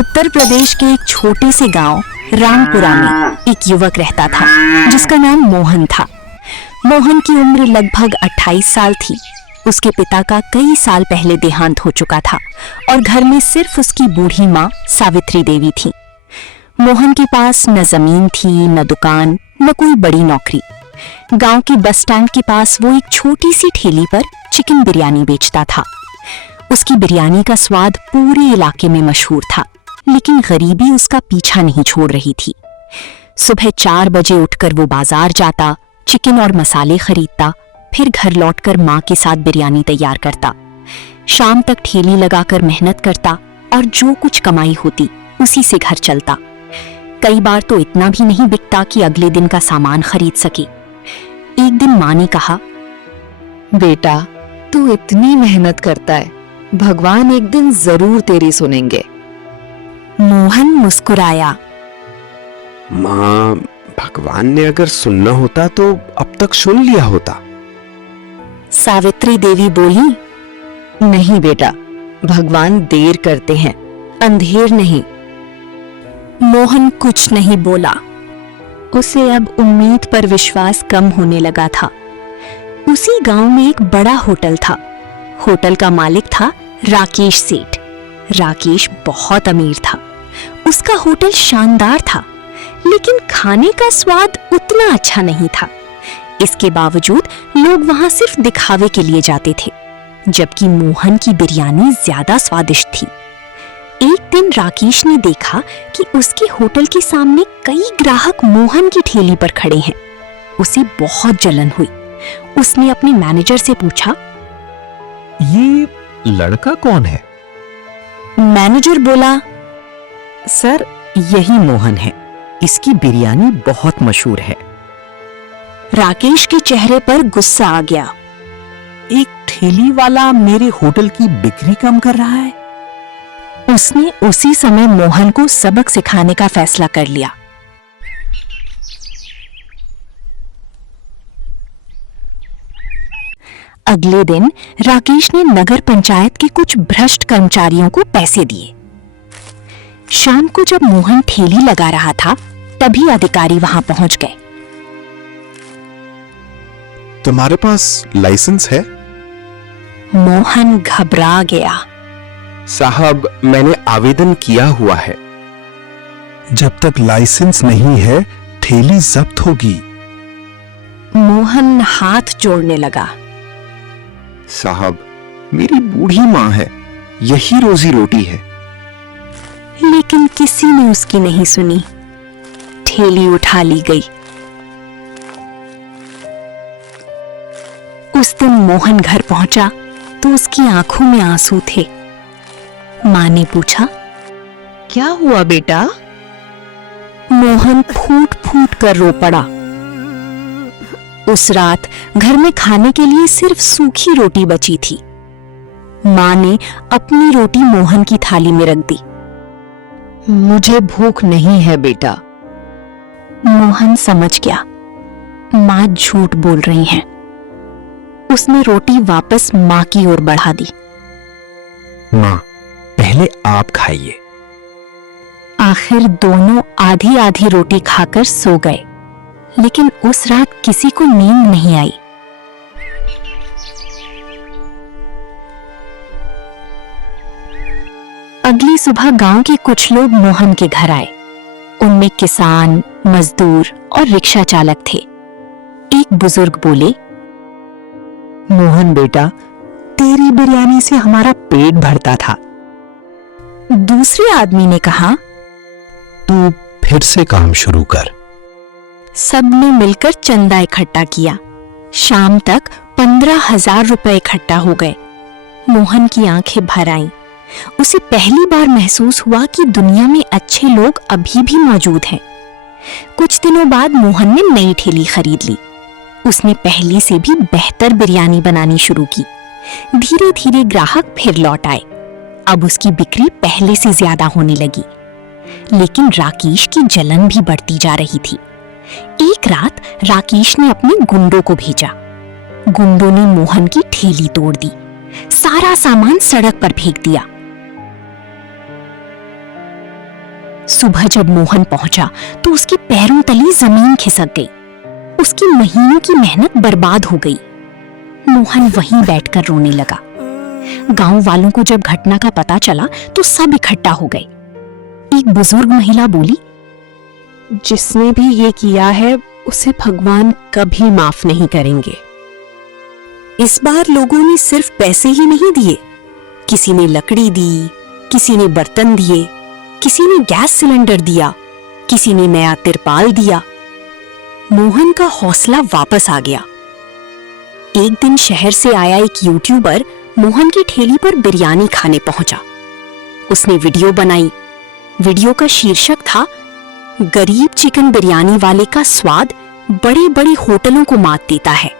उत्तर प्रदेश के एक छोटे से गांव रामपुरा में एक युवक रहता था जिसका नाम मोहन था। मोहन की उम्र लगभग 28 साल थी। उसके पिता का कई साल पहले देहांत हो चुका था और घर में सिर्फ उसकी बूढ़ी माँ सावित्री देवी थी। मोहन के पास न जमीन थी, न दुकान, न कोई बड़ी नौकरी। गांव के बस स्टैंड के पास वो एक छोटी सी ठेली पर चिकन बिरयानी बेचता था। उसकी बिरयानी का स्वाद पूरे इलाके में मशहूर था, लेकिन गरीबी उसका पीछा नहीं छोड़ रही थी। सुबह 4 बजे उठकर वो बाजार जाता, चिकन और मसाले खरीदता, फिर घर लौटकर माँ के साथ बिरयानी तैयार करता। शाम तक ठेली लगाकर मेहनत करता और जो कुछ कमाई होती उसी से घर चलता। कई बार तो इतना भी नहीं बिकता कि अगले दिन का सामान खरीद सके। एक दिन माँ ने कहा, बेटा, तू इतनी मेहनत करता है, भगवान एक दिन जरूर तेरी सुनेंगे। मोहन मुस्कुराया। माँ, भगवान ने अगर सुनना होता तो अब तक सुन लिया होता। सावित्री देवी बोली, नहीं बेटा, भगवान देर करते हैं, अंधेर नहीं। मोहन कुछ नहीं बोला। उसे अब उम्मीद पर विश्वास कम होने लगा था। उसी गांव में एक बड़ा होटल था। होटल का मालिक था राकेश सेठ। राकेश बहुत अमीर था। उसका होटल शानदार था, लेकिन खाने का स्वाद उतना अच्छा नहीं था। इसके बावजूद लोग वहां सिर्फ दिखावे के लिए जाते थे, जबकि मोहन की बिरयानी ज्यादा स्वादिष्ट थी। एक दिन राकेश ने देखा कि उसके होटल के सामने कई ग्राहक मोहन की ठेली पर खड़े हैं। उसे बहुत जलन हुई। उसने अपने मैनेजर से पूछा, ये लड़का कौन है? मैनेजर बोला, सर, यही मोहन है। इसकी बिरयानी बहुत मशहूर है। राकेश के चेहरे पर गुस्सा आ गया। एक ठेली वाला मेरे होटल की बिक्री कम कर रहा है। उसने उसी समय मोहन को सबक सिखाने का फैसला कर लिया। अगले दिन राकेश ने नगर पंचायत के कुछ भ्रष्ट कर्मचारियों को पैसे दिए। शाम को जब मोहन ठेली लगा रहा था, तभी अधिकारी वहां पहुंच गए। तुम्हारे पास लाइसेंस है? मोहन घबरा गया। साहब, मैंने आवेदन किया हुआ है। जब तक लाइसेंस नहीं है, ठेली जब्त होगी। मोहन हाथ जोड़ने लगा। साहब, मेरी बूढ़ी माँ है, यही रोजी रोटी है। लेकिन किसी ने उसकी नहीं सुनी। ठेली उठा ली गई। उस दिन मोहन घर पहुंचा तो उसकी आंखों में आंसू थे। मां ने पूछा, क्या हुआ बेटा? मोहन फूट फूट कर रो पड़ा। उस रात घर में खाने के लिए सिर्फ सूखी रोटी बची थी। मां ने अपनी रोटी मोहन की थाली में रख दी। मुझे भूख नहीं है बेटा। मोहन समझ गया, मां झूठ बोल रही हैं। उसने रोटी वापस मां की ओर बढ़ा दी। माँ, पहले आप खाइए। आखिर दोनों आधी आधी रोटी खाकर सो गए, लेकिन उस रात किसी को नींद नहीं आई। अगली सुबह गांव के कुछ लोग मोहन के घर आए। उनमें किसान, मजदूर और रिक्शा चालक थे। एक बुजुर्ग बोले, मोहन बेटा, तेरी बिरयानी से हमारा पेट भरता था। दूसरे आदमी ने कहा, तू फिर से काम शुरू कर। सबने मिलकर चंदा इकट्ठा किया। शाम तक 15,000 रुपए इकट्ठा हो गए। मोहन की आंखें भर आईं। उसे पहली बार महसूस हुआ कि दुनिया में अच्छे लोग अभी भी मौजूद हैं। कुछ दिनों बाद मोहन ने नई ठेली खरीद ली। उसने पहली से भी बेहतर बिरयानी बनानी शुरू की। धीरे धीरे ग्राहक फिर लौट आए। अब उसकी बिक्री पहले से ज्यादा होने लगी। लेकिन राकेश की जलन भी बढ़ती जा रही थी। एक रात राकेश ने अपने गुंडों को भेजा। गुंडों ने मोहन की ठेली तोड़ दी, सारा सामान सड़क पर फेंक दिया। सुबह जब मोहन पहुंचा तो उसके पैरों तले जमीन खिसक गई। उसकी महीनों की मेहनत बर्बाद हो गई। मोहन वहीं बैठकर रोने लगा। गांव वालों को जब घटना का पता चला तो सब इकट्ठा हो गए। एक बुजुर्ग महिला बोली, जिसने भी ये किया है उसे भगवान कभी माफ नहीं करेंगे। इस बार लोगों ने सिर्फ पैसे ही नहीं दिए, किसी ने लकड़ी दी, किसी ने बर्तन दिए, किसी ने गैस सिलेंडर दिया, किसी ने नया तिरपाल दिया। मोहन का हौसला वापस आ गया। एक दिन शहर से आया एक यूट्यूबर मोहन की ठेली पर बिरयानी खाने पहुंचा। उसने वीडियो बनाई। वीडियो का शीर्षक था, गरीब चिकन बिरयानी वाले का स्वाद बड़े बड़े होटलों को मात देता है।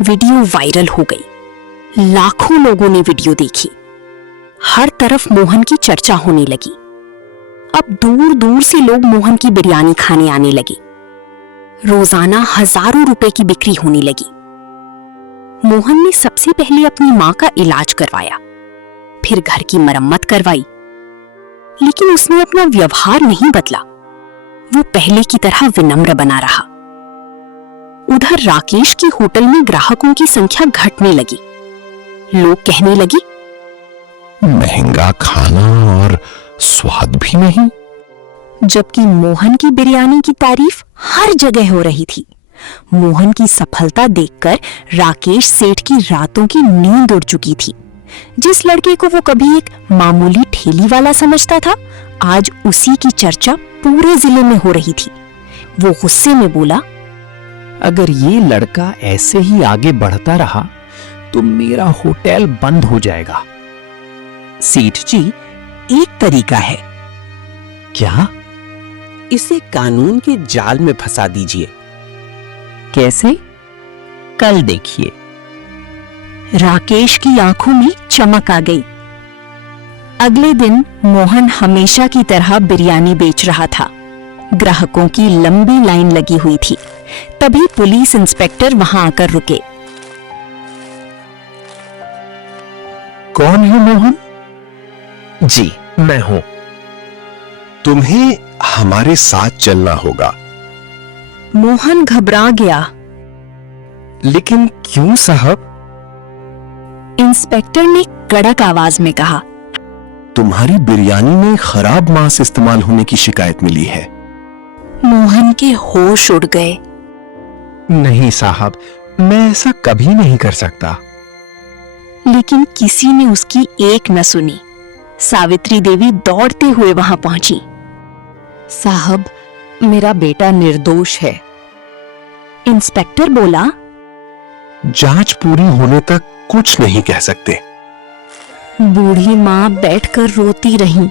वीडियो वायरल हो गई। लाखों लोगों ने वीडियो देखी। हर तरफ मोहन की चर्चा होने लगी। अब दूर दूर से लोग मोहन की बिरयानी खाने आने लगे। रोजाना हजारों रुपए की बिक्री होने लगी। मोहन ने सबसे पहले अपनी मां का इलाज करवाया, फिर घर की मरम्मत करवाई, लेकिन उसने अपना व्यवहार नहीं बदला। वो पहले की तरह विनम्र बना रहा। उधर राकेश की होटल में ग्राहकों की संख्या घटने लगी। लोग कहने लगे, महंगा खाना और स्वाद भी नहीं। जबकि मोहन की बिरयानी की तारीफ हर जगह हो रही थी। मोहन की सफलता देखकर राकेश सेठ की रातों की नींद उड़ चुकी थी। जिस लड़के को वो कभी एक मामूली ठेली वाला समझता था, आज उसी की चर्चा पूरे जिले में हो रही थी। वो गुस्से में बोला, अगर ये लड़का ऐसे ही आगे बढ़ता रहा तो मेरा होटल बंद हो जाएगा। सेठ जी, एक तरीका है। क्या? इसे कानून के जाल में फंसा दीजिए। कैसे? कल देखिए। राकेश की आंखों में चमक आ गई। अगले दिन मोहन हमेशा की तरह बिरयानी बेच रहा था। ग्राहकों की लंबी लाइन लगी हुई थी। तभी पुलिस इंस्पेक्टर वहां आकर रुके। कौन है मोहन? जी, मैं हूं। तुम्हें हमारे साथ चलना होगा। मोहन घबरा गया। लेकिन क्यों साहब? इंस्पेक्टर ने कड़क आवाज में कहा, तुम्हारी बिरयानी में खराब मांस इस्तेमाल होने की शिकायत मिली है। मोहन के होश उड़ गए। नहीं साहब, मैं ऐसा कभी नहीं कर सकता। लेकिन किसी ने उसकी एक न सुनी। सावित्री देवी दौड़ते हुए वहां पहुंची। साहब, मेरा बेटा निर्दोष है। इंस्पेक्टर बोला, जांच पूरी होने तक कुछ नहीं कह सकते। बूढ़ी मां बैठकर रोती रही।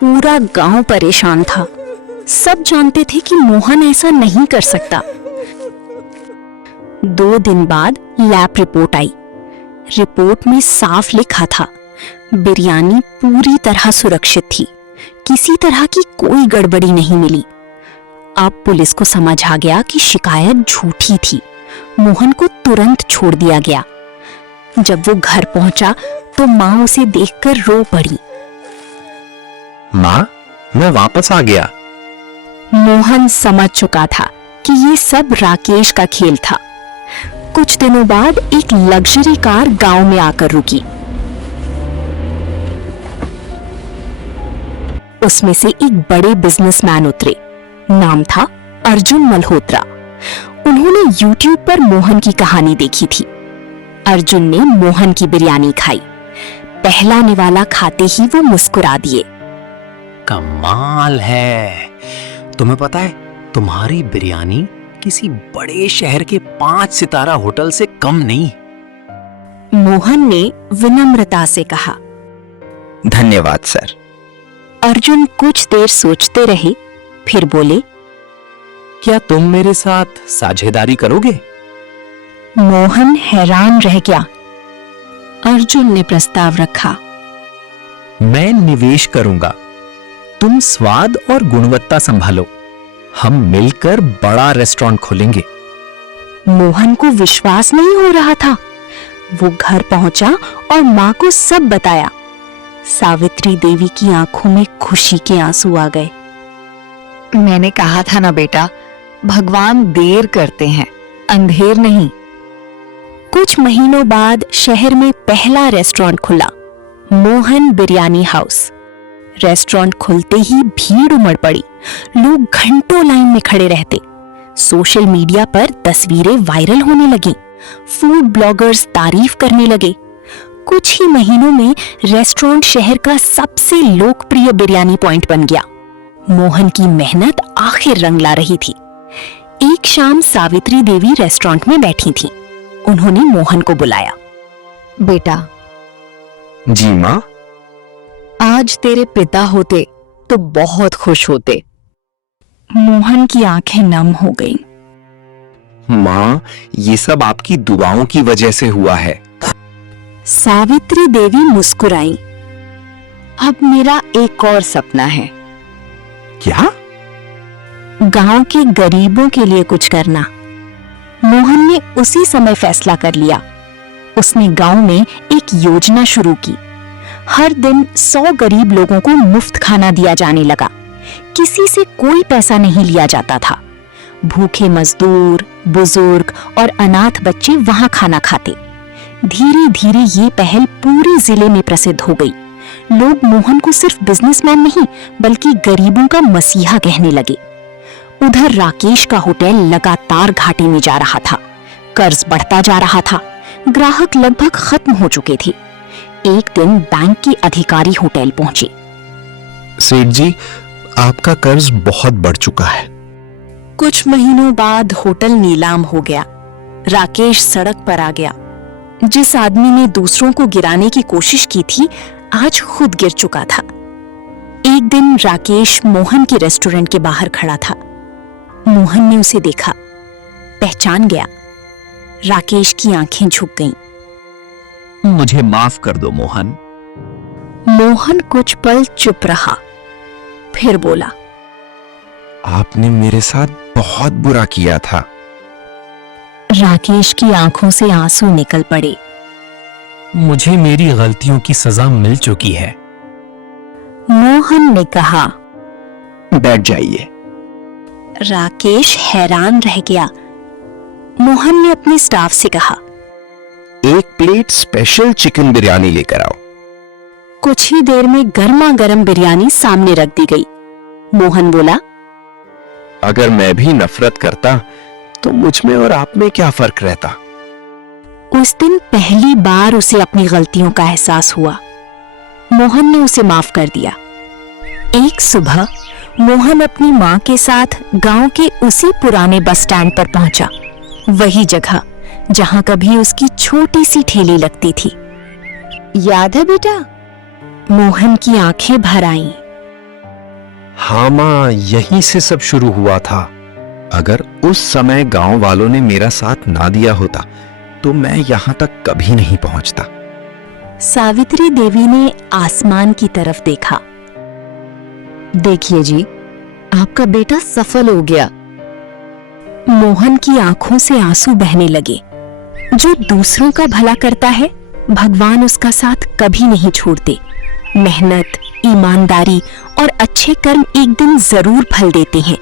पूरा गांव परेशान था। सब जानते थे कि मोहन ऐसा नहीं कर सकता। 2 दिन बाद लैब रिपोर्ट आई। रिपोर्ट में साफ लिखा था, बिरयानी पूरी तरह सुरक्षित थी। किसी तरह की कोई गड़बड़ी नहीं मिली। अब पुलिस को समझ आ गया कि शिकायत झूठी थी। मोहन को तुरंत छोड़ दिया गया। जब वो घर पहुंचा तो मां उसे देखकर रो पड़ी। मां, मैं वापस आ गया। मोहन समझ चुका था कि ये सब राकेश का खेल था। कुछ दिनों बाद एक लग्जरी कार गांव में आकर रुकी। उसमें से एक बड़े बिजनेसमैन उतरे। नाम था अर्जुन मल्होत्रा। उन्होंने YouTube पर मोहन की कहानी देखी थी। अर्जुन ने मोहन की बिरयानी खाई। पहला निवाला खाते ही वो मुस्कुरा दिए। कमाल है। तुम्हें पता है, तुम्हारी बिरयानी किसी बड़े शहर के 5 सितारा होटल से कम नहीं। मोहन ने विनम्रता से कहा। धन्यवाद सर। अर्जुन कुछ देर सोचते रहे, फिर बोले, क्या तुम मेरे साथ साझेदारी करोगे? मोहन हैरान रह गया। अर्जुन ने प्रस्ताव रखा। मैं निवेश करूंगा, तुम स्वाद और गुणवत्ता संभालो। हम मिलकर बड़ा रेस्टोरेंट खोलेंगे। मोहन को विश्वास नहीं हो रहा था। वो घर पहुंचा और मां को सब बताया। सावित्री देवी की आंखों में खुशी के आंसू आ गए। मैंने कहा था ना बेटा, भगवान देर करते हैं, अंधेर नहीं। कुछ महीनों बाद शहर में पहला रेस्टोरेंट खुला, मोहन बिरयानी हाउस। रेस्टोरेंट खुलते ही भीड़ उमड़ पड़ी, लोग घंटों लाइन में खड़े रहते। सोशल मीडिया पर तस्वीरें वायरल होने लगी, फूड ब्लॉगर्स तारीफ करने लगे। कुछ ही महीनों में रेस्टोरेंट शहर का सबसे लोकप्रिय बिरयानी पॉइंट बन गया। मोहन की मेहनत आखिर रंग ला रही थी। एक शाम सावित्री देवी रेस्टोरेंट में बैठी थीं। उन्होंने मोहन को बुलाया। बेटा, जी माँ। आज तेरे पिता होते तो बहुत खुश होते। मोहन की आंखें नम हो गईं। माँ, ये सब आपकी दुआओं की वजह से हुआ है। सावित्री देवी मुस्कुराई। अब मेरा एक और सपना है। क्या? गांव के गरीबों के लिए कुछ करना। मोहन ने उसी समय फैसला कर लिया। उसने गांव में एक योजना शुरू की। हर दिन 100 गरीब लोगों को मुफ्त खाना दिया जाने लगा। किसी से कोई पैसा नहीं लिया जाता था। भूखे मजदूर, बुजुर्ग और अनाथ बच्चे वहां खाना खाते। धीरे धीरे ये पहल पूरे जिले में प्रसिद्ध हो गई। लोग मोहन को सिर्फ बिजनेसमैन नहीं बल्कि गरीबों का मसीहा कहने लगे। उधर राकेश का होटल लगातार घाटे में जा रहा था। कर्ज बढ़ता जा रहा था। ग्राहक लगभग खत्म हो चुके थे। एक दिन बैंक के अधिकारी होटल पहुंचे। सेठ जी, आपका कर्ज बहुत बढ़ चुका है। कुछ महीनों बाद होटल नीलाम हो गया। राकेश सड़क पर आ गया। जिस आदमी ने दूसरों को गिराने की कोशिश की थी, आज खुद गिर चुका था। एक दिन राकेश मोहन के रेस्टोरेंट के बाहर खड़ा था। मोहन ने उसे देखा, पहचान गया। राकेश की आंखें झुक गईं। मुझे माफ कर दो मोहन। मोहन कुछ पल चुप रहा, फिर बोला, आपने मेरे साथ बहुत बुरा किया था। राकेश की आंखों से आंसू निकल पड़े। मुझे मेरी गलतियों की सजा मिल चुकी है। मोहन ने कहा। बैठ जाइए। राकेश हैरान रह गया। मोहन ने अपने स्टाफ से कहा, एक प्लेट स्पेशल चिकन बिरयानी लेकर आओ। कुछ ही देर में गर्मा गर्म बिरयानी सामने रख दी गई। मोहन बोला, अगर मैं भी नफरत करता तो मुझ में और आप में क्या फर्क रहता। उस दिन पहली बार उसे अपनी गलतियों का एहसास हुआ। मोहन ने उसे माफ कर दिया। एक सुबह मोहन अपनी मां के साथ गांव के उसी पुराने बस स्टैंड पर पहुंचा। वही जगह जहां कभी उसकी छोटी सी ठेली लगती थी। याद है बेटा? मोहन की आंखें भर आईं। हाँ माँ, यहीं से सब शुरू हुआ था। अगर उस समय गांव वालों ने मेरा साथ ना दिया होता तो मैं यहां तक कभी नहीं पहुंचता। सावित्री देवी ने आसमान की तरफ देखा। देखिए जी, आपका बेटा सफल हो गया। मोहन की आंखों से आंसू बहने लगे। जो दूसरों का भला करता है, भगवान उसका साथ कभी नहीं छोड़ते। मेहनत, ईमानदारी और अच्छे कर्म एक दिन जरूर फल देते हैं।